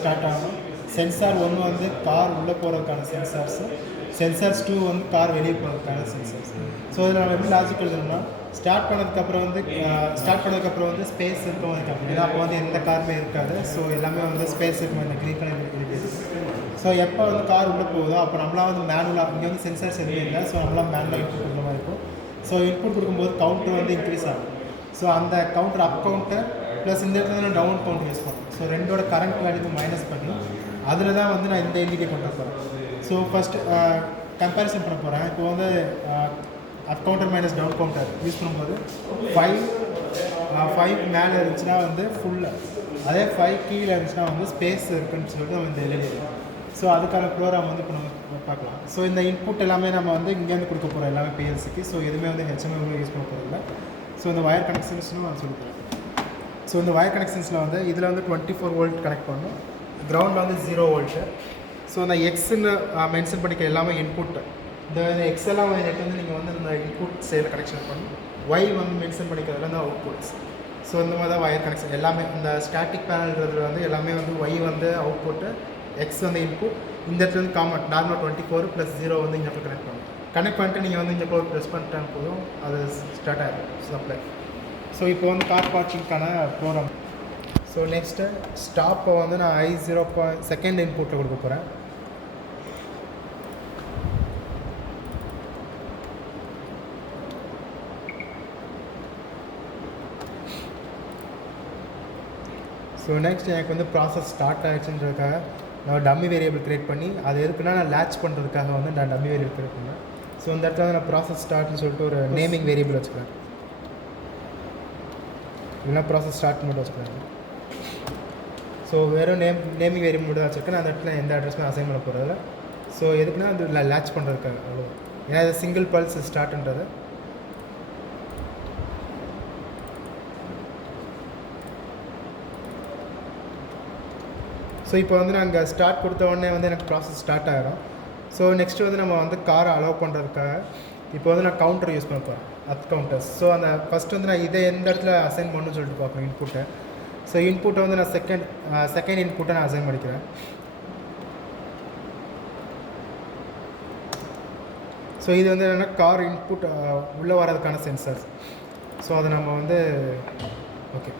Start ஆகணும். Sensor 1 வந்து car உள்ளே போகிறதுக்கான சென்சார்ஸு, சென்சார்ஸ் 2 வந்து கார் வெளியே போகிறதுக்கான சென்சார்ஸ். ஸோ இதில் நம்ம எப்படி லாஜிக் எழுதணும்னா ஸ்டார்ட் பண்ணதுக்கப்புறம் வந்து ஸ்பேஸ் இருக்கும் அதுக்கப்புறம், ஏன்னா அப்போ வந்து எந்த காருமே இருக்காது. ஸோ எல்லாமே வந்து ஸ்பேஸ் இருக்கும் இந்த க்ரீன் கலர் இருக்குது. ஸோ எப்போ வந்து கார் உள்ளே போகுதோ அப்போ நம்மளாம் வந்து மேனுவலாக, இங்கே வந்து சென்சார்ஸ் எதுவுமே இல்லை, ஸோ நம்மளாம் மேனுவலாக இன்புட் கொடுக்குற மாதிரி இருக்கும். ஸோ இன்புட் கொடுக்கும்போது கவுண்டர் வந்து இன்க்ரீஸ் ஆகும். ஸோ அந்த கவுண்டர் அப் கவுண்டர் ப்ளஸ் இந்த இடத்துல நான் டவுன் கவுண்டர் யூஸ் பண்ணுவேன். ஸோ ரெண்டோட கரண்ட் வேல்யூ மைனஸ் பண்ணி அதில் தான் வந்து நான் இந்த எல்இடி கொண்டு போகிறேன். ஸோ ஃபஸ்ட்டு கம்பேரிசன் பண்ண போகிறேன். இப்போ வந்து up counter minus down counter use பண்ணும்போது 5 மேலே இருந்துச்சுன்னா வந்து ஃபுல்லு, அதே 5 கீழே இருந்துச்சுன்னா வந்து ஸ்பேஸ் இருக்குன்னு சொல்லிட்டு நம்ம இந்த எல்இடி. ஸோ அதுக்கான ப்ரோக்ராம் வந்து இப்போ நம்ம பார்க்கலாம். ஸோ இந்த இன்புட் எல்லாமே நம்ம வந்து இங்கேருந்து கொடுக்க போகிறோம் எல்லாமே பிஎல்சிக்கு. ஸோ எதுவுமே வந்து ஹெச்எம்ஐ யூஸ் பண்ண போகிறதில்ல. ஸோ இந்த வயர் கனெக்ஷன்ஸ்னு நான் சொல்லிக்கிறேன். ஸோ இந்த வயர் கனெக்ஷன்ஸில் வந்து இதில் வந்து 24 வோல்ட் கனெக்ட் பண்ணணும், கிரவுண்டில் வந்து 0 வோல்ட்டு. ஸோ இந்த எக்ஸ்ன்னு மென்ஷன் பண்ணிக்க எல்லாமே இன்புட். இந்த எக்ஸ் எல்லாம் வந்து நீங்கள் வந்து இந்த இன்புட் சைடில் கனெக்ஷன் பண்ணணும். ஒய் வந்து மென்ஷன் பண்ணிக்கிறதுல இந்த அவுட்புட்ஸ். ஸோ இந்த மாதிரி தான் வயர் கனெக்ஷன் எல்லாமே. இந்த ஸ்டாட்டிக் பேனல்ன்றதுல வந்து எல்லாமே வந்து ஒய் வந்து அவுட்புட்டு, எக்ஸ் வந்து இன்புட். இந்த இடத்துல வந்து காமன் நார்மல் 24 + 0 வந்து இங்கே கனெக்ட் பண்ணணும். கனெக்ட் பண்ணிட்டு நீங்கள் வந்து இங்கே போய் ப்ரெஸ் பண்ணிட்டால் போதும், அது ஸ்டார்ட் ஆகிடும் சப்ளை. ஸோ இப்போ வந்து கார் பார்க்கிங்க்கான ப்ரோக்ராம். ஸோ நெக்ஸ்ட்டு ஸ்டாப்பை வந்து நான் I0 செகண்ட் இன்புட்டில் கொடுக்க போகிறேன். ஸோ நெக்ஸ்ட் எனக்கு வந்து ப்ராசஸ் ஸ்டார்ட் ஆகிடுச்சுன்றதுக்காக நான் டம்மி வேரியபிள் க்ரியேட் பண்ணி, அது எதுக்குன்னா நான் லேட்ச் பண்ணுறதுக்காக வந்து நான் டம்மி வேரியபிள் க்ரியேட் பண்ணேன். ஸோ இந்த இடத்துல வந்து நான் ப்ராசஸ் ஸ்டார்ட்னு சொல்லிட்டு ஒரு நேமிங் வேரியபிள் வச்சுக்கிறேன், இல்லைனா ப்ராசஸ் ஸ்டார்ட் மட்டும் வச்சுக்கிறேன். ஸோ வெறும் நேமிங் வேரியபிள் மட்டும் வச்சுருக்கேன். நான் அந்த இடத்துல எந்த அட்ரஸுமே அசைன் பண்ண போகிறதில்ல. ஸோ எதுக்குன்னா அது லேட்ச் பண்ணுறதுக்காக அவ்வளோ, ஏன்னா இது சிங்கிள் பல்ஸ் ஸ்டார்ட்ன்றது. ஸோ இப்போ வந்து நாங்கள் ஸ்டார்ட் கொடுத்த உடனே வந்து எனக்கு ப்ராசஸ் ஸ்டார்ட் ஆகிடும். ஸோ நெக்ஸ்ட்டு வந்து நம்ம வந்து காரை அலோவ் பண்ணுறதுக்காக இப்போ வந்து நான் கவுண்டர் யூஸ் பண்ண போகிறேன், அப் கவுண்டர்ஸ். ஸோ அந்த ஃபஸ்ட்டு வந்து நான் இதை எந்த இடத்துல அசைன் பண்ணணும்னு சொல்லிட்டு பார்ப்பேன் இன்புட்டை. ஸோ இன்புட்டை வந்து நான் செகண்ட் இன்புட்டை நான் அசைன் பண்ணிக்கிறேன். ஸோ இது வந்து என்னென்னா கார் இன்புட் உள்ளே வரதுக்கான சென்சார்ஸ். ஸோ அதை நம்ம வந்து ஓகே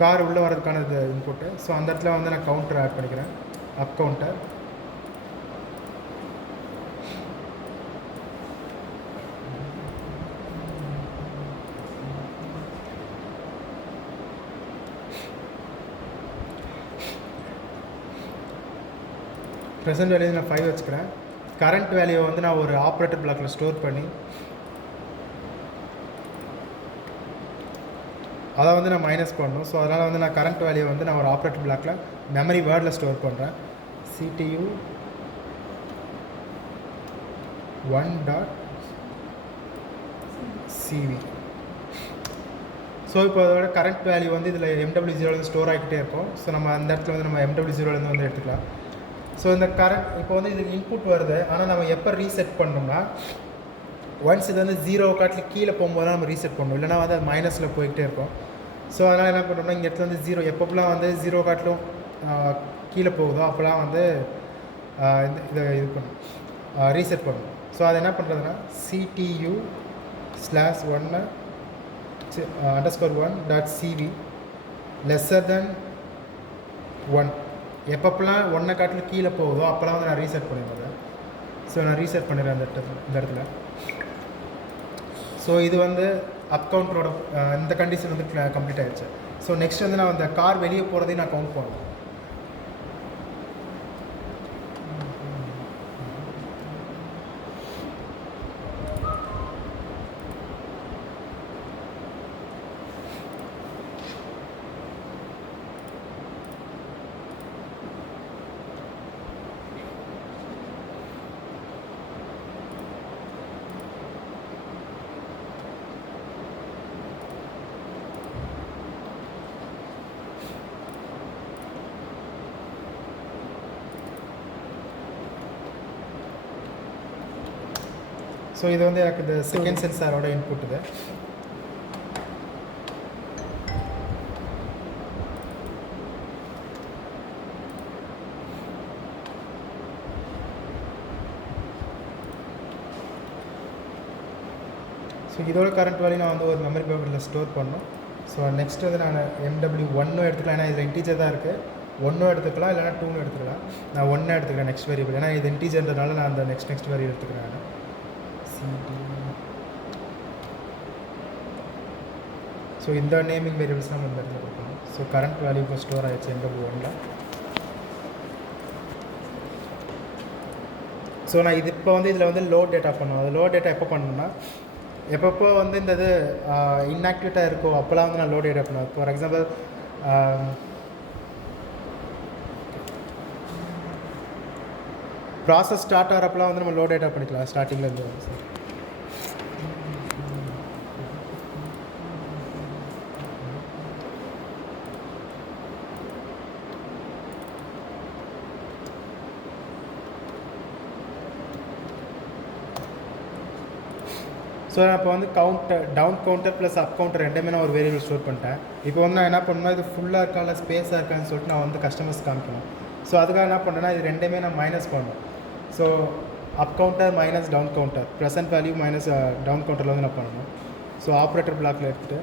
கார் உள்ளே வரதுக்கான இது இன்புட்டு. ஸோ அந்த இடத்துல வந்து நான் கவுண்டர் ஆட் பண்ணிக்கிறேன், அப் கவுண்டர். ப்ரெசென்ட் வேல்யூ நான் 5 வச்சுக்கிறேன். கரண்ட் வேல்யூவை வந்து நான் ஒரு ஆப்ரேட்டர் பிளாக்கில் ஸ்டோர் பண்ணி அதை வந்து நான் மைனஸ் பண்ணணும். ஸோ அதனால் வந்து நான் கரண்ட் வேல்யூ வந்து நான் ஒரு ஆப்ரேட்டர் பிளாக்கில் மெமரி வேர்டில் ஸ்டோர் பண்ணுறேன். CPU 1.cv. ஸோ இப்போ அதோட கரண்ட் வேல்யூ வந்து இதில் MW0 ஸ்டோர் ஆகிக்கிட்டே இருக்கும். ஸோ நம்ம அந்த இடத்துல வந்து நம்ம MW0 வந்து எடுத்துக்கலாம். ஸோ இந்த கரண்ட் இப்போ வந்து இது இன்புட் வருது, ஆனால் நம்ம எப்போ ரீசெட் பண்ணோம்னா ஒன்ஸ் இது வந்து 0 காட்டில் கீழே போகும்போது நம்ம ரீசெட் பண்ணணும், இல்லைனா வந்து அது மைனஸில் போய்கிட்டே இருக்கும். ஸோ அதனால் என்ன பண்ணோம்னா இங்கே இடத்துல வந்து 0 எப்போலாம் வந்து 0 காட்டிலும் கீழே போகுதோ அப்போலாம் வந்து இதை இது பண்ணணும், ரீசெட் பண்ணணும். ஸோ அது என்ன பண்ணுறதுன்னா CPU/1_1.cv <1 எப்பப்பெல்லாம் 1 காட்டில் கீழே போகுதோ அப்போலாம் வந்து நான் ரீசெட் பண்ணிடுவேன். ஸோ நான் ரீசெட் பண்ணிடுறேன் இந்த இடத்துல. ஸோ இது வந்து அப் கவுண்டரோட இந்த கண்டிஷன் வந்து கம்ப்ளீட் ஆகிடுச்சு. ஸோ நெக்ஸ்ட் வந்து நான் அந்த கார் வெளியே போகிறதையும் நான் கவுண்ட் பண்ணுவேன். ஸோ இது வந்து எனக்கு இந்த செகண்ட் சென்சாரோட இன்புட் இது. ஸோ இதோட கரண்ட் வேல்யூ நான் வந்து ஒரு மெமரி பக்கெட்டில் ஸ்டோர் பண்ணணும். ஸோ நெக்ஸ்ட் வந்து நான் MW1 எடுத்துக்கலாம், ஏன்னா இதில் இன்டீஜர் தான் இருக்குது. 1 எடுத்துக்கலாம், இல்லைனா 2 எடுத்துக்கலாம். நான் 1 எடுத்துக்கிறேன் நெக்ஸ்ட் வேரியபிள், ஏன்னா இது இன்டீஜர்ன்றதுனால நான் அந்த நெக்ஸ்ட் வேரியபிள் எடுத்துக்கிறேன். நான் ஸோ இந்த நேமிங் வேரியபிள்ஸ் நம்ம இந்த இடத்துல கொடுக்கணும். ஸோ கரண்ட் வேல்யூ இப்போ ஸ்டோர் ஆகிடுச்சு MW1. ஸோ நான் இது இப்போ வந்து இதில் வந்து லோட் டேட்டா பண்ணுவோம். அது லோட் டேட்டா எப்போ பண்ணணும்னா, எப்பப்போ வந்து இந்த இது இன்ஆக்டிவேட்டாக இருக்கோ அப்போலாம் வந்து நான் லோட் டேட்டா பண்ணுவேன். ஃபார் எக்ஸாம்பிள் ப்ராசஸ் ஸ்டார்ட் ஆகிறப்பெல்லாம் வந்து நம்ம லோட் டேட்டா பண்ணிக்கலாம் ஸ்டார்டிங்கில் இருந்து. ஸோ நான் இப்போ வந்து down counter plus up counter ரெண்டுமே நான் ஒரு வேரியபிள் ஸ்டோர் பண்ணிட்டேன். இப்போ வந்து நான் என்ன பண்ணணும்னா, இது ஃபுல்லாக இருக்கா இல்லை ஸ்பேஸாக இருக்கான்னு சொல்லிட்டு நான் வந்து கஸ்டமர்ஸ் காமிக்கணும். ஸோ அதுக்காக என்ன பண்ணுறேன்னா, இது ரெண்டுமே நான் மைனஸ் பண்ணணும். So up counter minus down counter, present value minus down கவுண்டரில் வந்து நான் பண்ணணும். ஸோ ஆப்ரேட்டர் பிளாக்கில் எடுத்துகிட்டு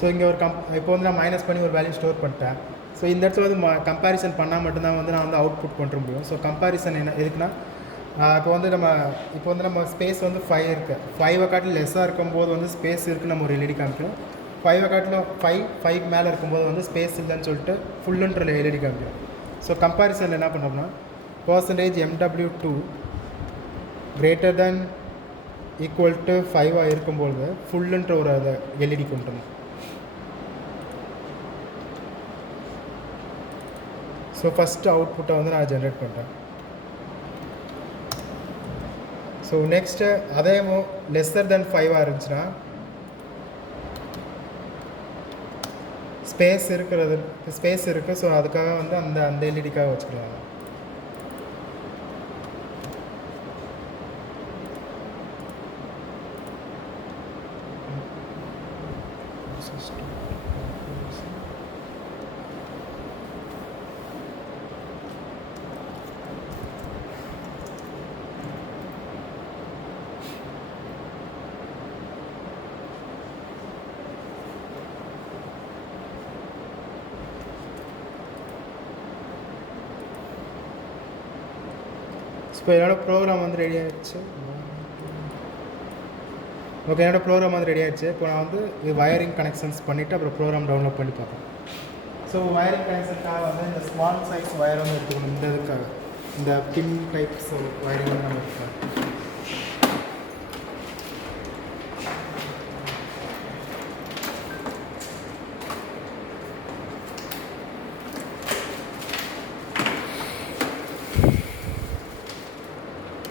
ஸோ இங்கே ஒரு இப்போ வந்து நான் மைனஸ் பண்ணி ஒரு வேல்யூ ஸ்டோர் பண்ணிட்டேன். ஸோ இந்த இடத்துல வந்து கம்பேரிசன் பண்ணால் மட்டும்தான் வந்து நான் வந்து அவுட்புட் பண்ணுற முடியும். ஸோ கம்பேரிசன் என்ன எதுக்குன்னா, இப்போ வந்து நம்ம ஸ்பேஸ் வந்து 5 இருக்குது. 5 காட்டில் லெஸ்ஸாக இருக்கும்போது வந்து ஸ்பேஸ் இருக்குது, நம்ம ஒரு எல்இடி காமிக்கும். 5 காட்டிலும் 5 மேலே இருக்கும்போது வந்து ஸ்பேஸ் இல்லைன்னு சொல்லிட்டு ஃபுல்லுன்ற எல்இடி காமிக்கும். ஸோ கம்பேரிசனில் என்ன பண்ணோம்னா, %MW2 greater than equal to 5 இருக்கும்போது ஃபுல்லுன்ற ஒரு அதை எல்இடி கொண்டு வரணும். ஸோ ஃபஸ்ட்டு அவுட்புட்டை வந்து நான் ஜென்ரேட் பண்ணுறேன். ஸோ நெக்ஸ்ட்டு அதே லெஸ்ஸர் தென் 5 இருந்துச்சுன்னா ஸ்பேஸ் இருக்குது. ஸோ அதுக்காக வந்து அந்த எல்இடிக்காக வச்சுக்கலாம். இப்போ என்னோடய ப்ரோக்ராம் வந்து ரெடி ஆகிடுச்சு. ஓகே, என்னோடய ப்ரோக்ராம் வந்து ரெடி ஆகிடுச்சு. இப்போ நான் வந்து வயரிங் கனெக்ஷன்ஸ் பண்ணிவிட்டு அப்புறம் ப்ரோக்ராம் டவுன்லோட் பண்ணி பார்ப்பேன். ஸோ வயரிங் கனெக்ஷனுக்காக வந்து இந்த ஸ்மால் சைஸ் வயர் வந்து எடுத்துக்கணும். இந்த இதுக்காக இந்த பின் டைப்ஸ் வயரிங் வந்து நம்ம எடுத்துக்கலாம்.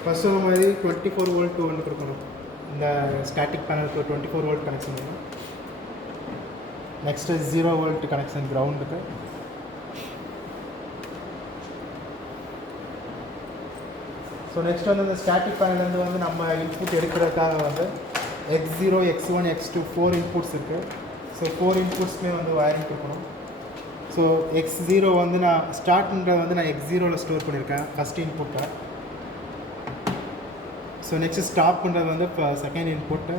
ஃபஸ்ட்டு நம்ம மாதிரி 24 வோல்ட் ஒன்று கொடுக்கணும். இந்த ஸ்டாட்டிக் பேனலுக்கு 24 வோல்ட் கனெக்ஷன் வேணும். நெக்ஸ்ட்டு 0 வோல்ட் கனெக்ஷன் கிரவுண்டுக்கு. ஸோ நெக்ஸ்ட் வந்து இந்த ஸ்டாட்டிக் பேனல்லேருந்து வந்து நம்ம இன்புட் எடுக்கிறதுக்காக வந்து X0, X1, X2 4 இன்புட்ஸ் இருக்குது. ஸோ 4 இன்புட்ஸ்மே வந்து வயரிங் கொடுக்கணும். ஸோ X0 வந்து நான் ஸ்டார்ட்ன்றது வந்து நான் X0வில் ஸ்டோர் பண்ணியிருக்கேன் ஃபஸ்ட் இன்புட்டை. ஸோ நெக்ஸ்ட்டு ஸ்டாப் பண்ணுறது வந்து இப்போ second input.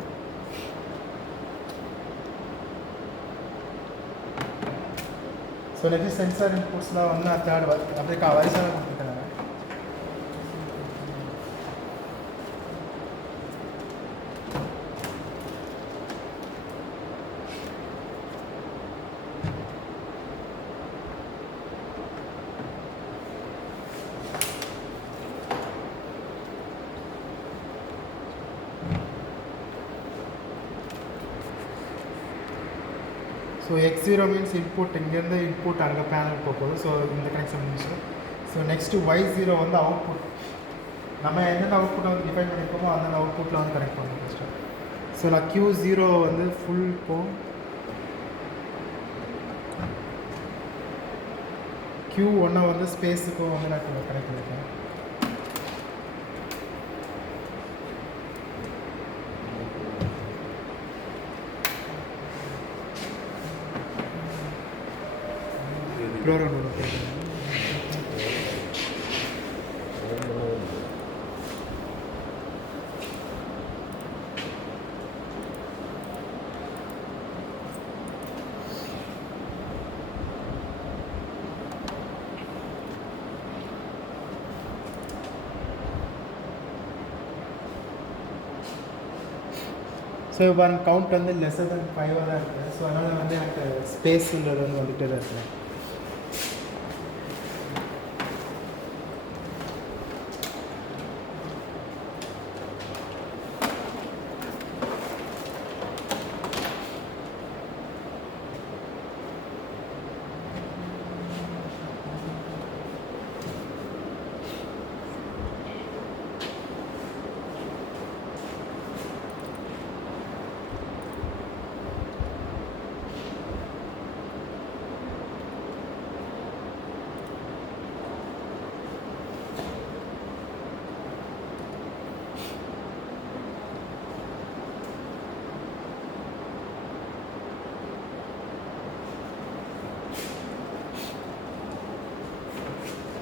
So next sensor இன்புட்ஸ்லாம் வந்து நான் தேர்ட் அப்படியே வரிசையாக கொடுத்துருக்கேன். ஸோ X0 மீன்ஸ் இன்புட், இங்கேருந்து இன்புட் அங்கே பேனல் போகுது. ஸோ இந்த கனெக்ஷன் முடிச்சு. ஸோ நெக்ஸ்ட்டு Y0 வந்து அவுட்புட். நம்ம எந்தெந்த அவுட்புட்டை வந்து டிஃபைன் பண்ணியிருக்கோமோ அந்தந்த அவுட்புட்டில் வந்து கனெக்ட் பண்ணணும் ஃபஸ்ட்டு. ஸோ நான் Q0 வந்து ஃபுல்க்கும் Q1 வந்து ஸ்பேஸுக்கும் வந்து நான் கனெக்ட் பண்ணியிருக்கேன். ப்ரோக்ராம் ஒன்று போடுறேன். ஸோ இப்போ கவுண்ட் வந்து லெஸ்ஸர் தென் 5 தான் இருக்குது. ஸோ அதனால் வந்து எனக்கு ஸ்பேஸுன்றது வந்து வந்துகிட்டே தான் இருக்குது.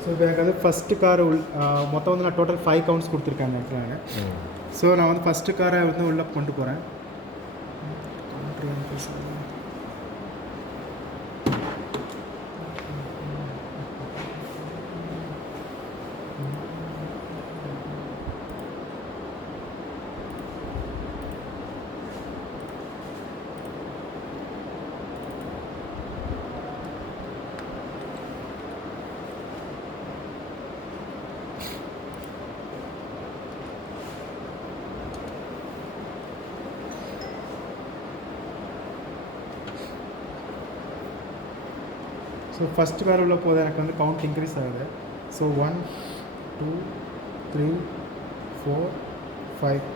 ஸோ இப்போ எனக்கு வந்து ஃபஸ்ட்டு கார் மொத்தம் வந்து நான் டோட்டல் 5 கவுண்ட்ஸ் கொடுத்துருக்கேன் அந்த இடத்துல. ஸோ நான் வந்து ஃபஸ்ட்டு காரை வந்து உள்ளே கொண்டு போகிறேன். ஸோ ஃபஸ்ட்டு கார் உள்ள போது எனக்கு வந்து கவுண்ட் இன்க்ரீஸ் ஆகுது. ஸோ 1 2 3 4 5.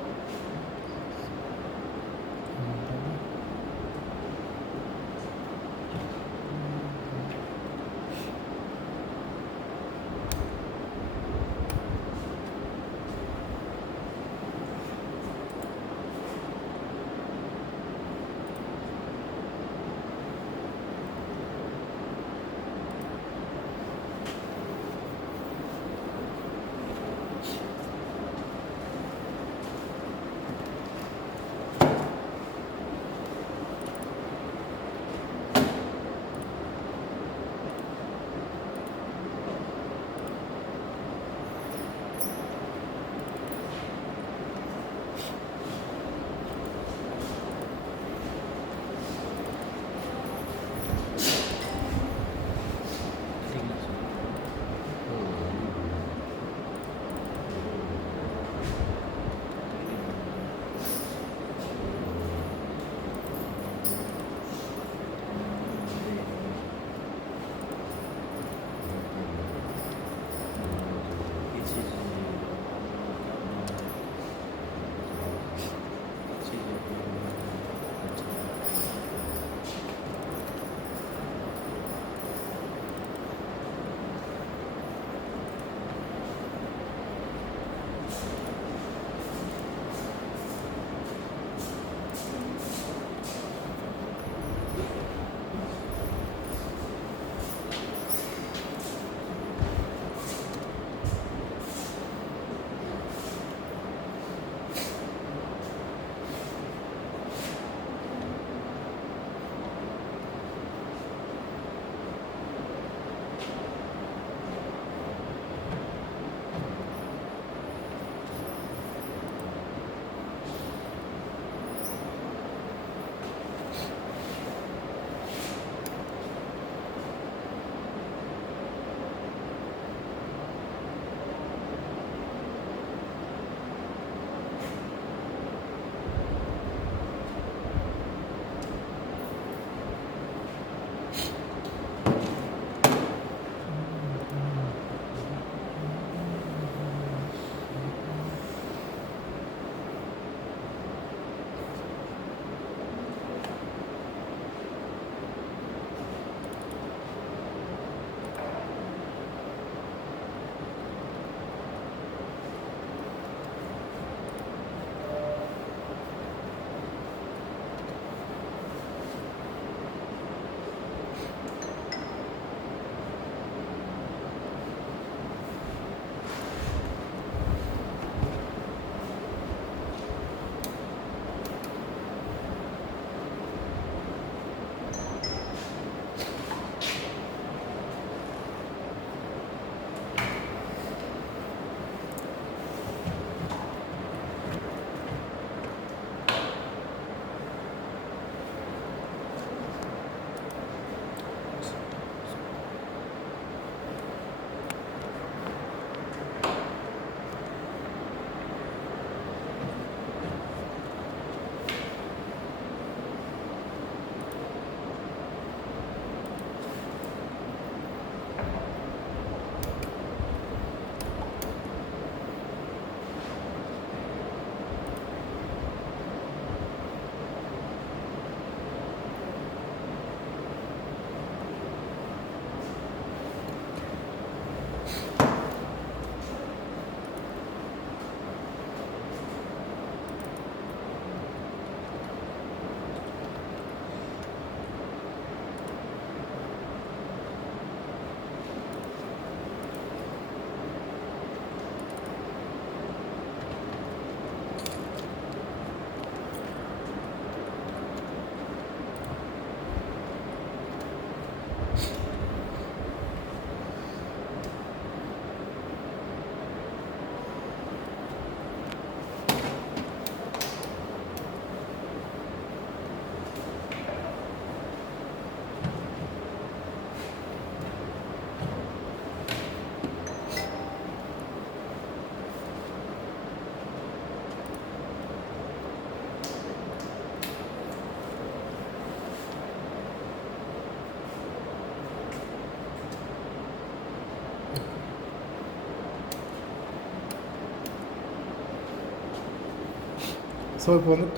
ஸோ இப்போ வந்து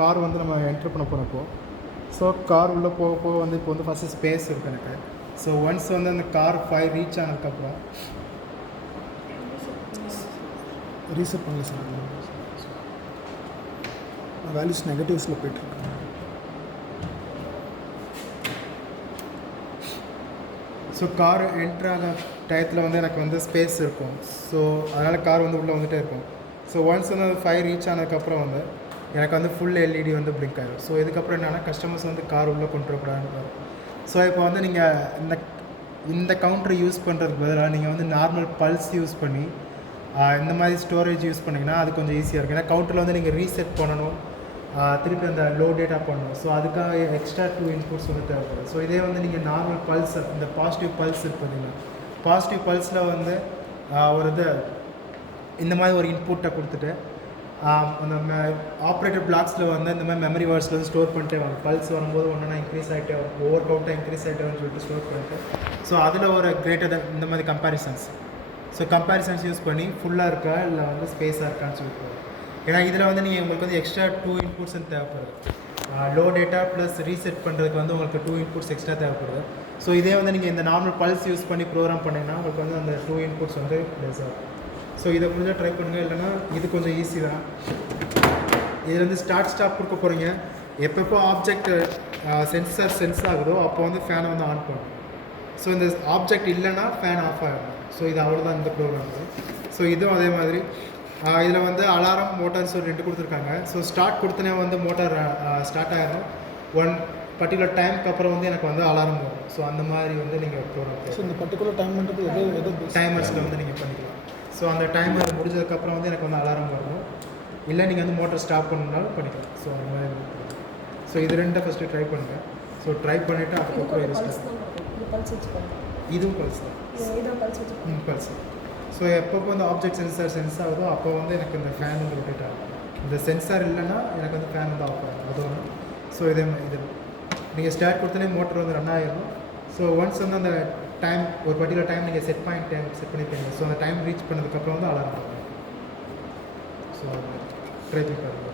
கார் வந்து நம்ம என்ட்ரு பண்ண போகிறப்போ ஸோ கார் உள்ளே போக போக வந்து இப்போ வந்து ஃபஸ்ட்டு ஸ்பேஸ் இருக்குது எனக்கு. ஸோ ஒன்ஸ் வந்து அந்த கார் 5 ரீச் ஆனதுக்கப்புறம் ரீசெட் பண்ணல சார், வேல்யூஸ் நெகட்டிவ்ஸில் போய்ட்டுருக்கு. ஸோ கார் என்ட்ராக டயத்தில் வந்து எனக்கு வந்து ஸ்பேஸ் இருக்கும். ஸோ அதனால் கார் வந்து உள்ளே வந்துகிட்டே இருக்கும். ஸோ ஒன்ஸ் வந்து 5 ரீச் ஆனதுக்கப்புறம் வந்து எனக்கு வந்து ஃபுல் எல்இடி வந்து பிளிங்க் ஆகிடும். ஸோ இதுக்கப்புறம் என்னென்னா கஸ்டமர்ஸ் வந்து கார் உள்ளே கொண்டு வரக்கூடாதுன்னு. ஸோ இப்போ வந்து நீங்கள் இந்த கவுண்டர் யூஸ் பண்ணுறதுக்கு பதிலாக நீங்கள் வந்து நார்மல் பல்ஸ் யூஸ் பண்ணி இந்த மாதிரி ஸ்டோரேஜ் யூஸ் பண்ணிங்கன்னா அது கொஞ்சம் ஈஸியாக இருக்கும். ஏன்னா கவுண்டரில் வந்து நீங்கள் ரீசெட் பண்ணணும், திருப்பி அந்த லோ டேட்டா பண்ணணும். ஸோ அதுக்காக எக்ஸ்ட்ரா 2 இன்புட்ஸ் வந்து தேவைப்படும். ஸோ இதே வந்து நீங்கள் நார்மல் பல்ஸ், இந்த பாசிட்டிவ் பல்ஸ் இருக்கு பார்த்தீங்கன்னா, பாசிட்டிவ் பல்ஸில் வந்து ஒரு இந்த மாதிரி ஒரு இன்புட்டை கொடுத்துட்டு அந்த ஆப்ரேட்டர் பிளாக்ஸில் வந்து இந்த மாதிரி மெமரி வேர்ட்ஸில் வந்து ஸ்டோர் பண்ணிட்டே வாங்க. பல்ஸ் வரும்போது ஒன்றா இன்க்ரீஸ் ஆகிட்டே வரும், ஒவ்வொரு கவுண்ட்டாக இன்க்ரீஸ் ஆகிட்டேன்னு சொல்லிட்டு ஸ்டோர் பண்ணிட்டு ஸோ அதில் ஒரு கிரேட்டர் இந்த மாதிரி கம்பேரிசன்ஸ். ஸோ கம்பேரிசன்ஸ் யூஸ் பண்ணி ஃபுல்லாக இருக்கா இல்லை வந்து ஸ்பேஸாக இருக்கான்னு சொல்லிட்டு. ஏன்னா இதில் வந்து நீங்கள் உங்களுக்கு வந்து எக்ஸ்ட்ரா 2 இன்புட்ஸ் தேவைப்படுது. லோ டேட்டா ப்ளஸ் ரீசெட் பண்ணுறதுக்கு வந்து உங்களுக்கு 2 இன்புட்ஸ் எக்ஸ்ட்ரா தேவைப்படுது. ஸோ இதே வந்து நீங்கள் இந்த நார்மல் பல்ஸ் யூஸ் பண்ணி ப்ரோக்ராம் பண்ணிங்கன்னா உங்களுக்கு வந்து அந்த 2 இன்புட்ஸ் வந்து லெஸ் ஆகும். ஸோ இதை கொஞ்சம் ட்ரை பண்ணுங்கள். இல்லைனா இது கொஞ்சம் ஈஸி தான். இதில் வந்து ஸ்டார்ட் ஸ்டாப் கொடுக்க போகிறீங்க. எப்பப்போ ஆப்ஜெக்ட் சென்சார் சென்ஸ் ஆகுதோ அப்போ வந்து ஃபேனை வந்து ஆன் பண்ணும். ஸோ இந்த ஆப்ஜெக்ட் இல்லைன்னா ஃபேன் ஆஃப் ஆகிடும். ஸோ இது அவ்வளோதான் இந்த ப்ரோக்ராம். ஸோ இதுவும் அதே மாதிரி இதில் வந்து அலாரம் மோட்டார்ஸ் ஒரு 2 கொடுத்துருக்காங்க. ஸோ ஸ்டார்ட் கொடுத்தனே வந்து மோட்டார் ஸ்டார்ட் ஆகிடும். 1 பர்டிகுலர் டைமுக்கு அப்புறம் வந்து எனக்கு வந்து அலாரம் வரும். ஸோ அந்த மாதிரி வந்து நீங்கள் ப்ரோக்ராம். ஸோ இந்த பர்டிகுலர் டைம் பண்ணுறது எது டைமர்ஸில் வந்து நீங்கள் பண்ணிக்கலாம். ஸோ அந்த டைமர் முடிஞ்சதுக்கப்புறம் வந்து எனக்கு வந்து அலாரம் வரும். இல்லை நீங்கள் வந்து மோட்டர் ஸ்டாப் பண்ணணுன்னாலும் பண்ணிக்கலாம். ஸோ அந்த மாதிரி. ஸோ இது 2 ஃபஸ்ட்டு ட்ரை பண்ணுங்கள். ஸோ ட்ரை பண்ணிவிட்டு அதுக்கப்புறம் இது இதுவும் பல்ஸ் தான். பல்ஸ். ஸோ எப்பப்போ இந்த ஆப்ஜெக்ட் சென்ஸ் ஆகுதோ அப்போ வந்து எனக்கு இந்த ஃபேன் வந்து ரொட்டேட் ஆகும். இந்த சென்சார் இல்லைன்னா எனக்கு வந்து ஃபேன் வந்து ஆஃப் ஆகும். அது ஒன்று. ஸோ இதே இது நீங்கள் ஸ்டார்ட் கொடுத்தனே மோட்டர் வந்து ரன் ஆகிடும். ஸோ ஒன்ஸ் வந்து அந்த டைம் ஒரு பர்டிகுலர் டைம் நீங்கள் செட் பண்ணியிருப்பீங்க. ஸோ அந்த டைம் ரீச் பண்ணதுக்கப்புறம் வந்து அலாரம் ஆகும். ஸோ ட்ரை பண்ணி பாருங்கள்.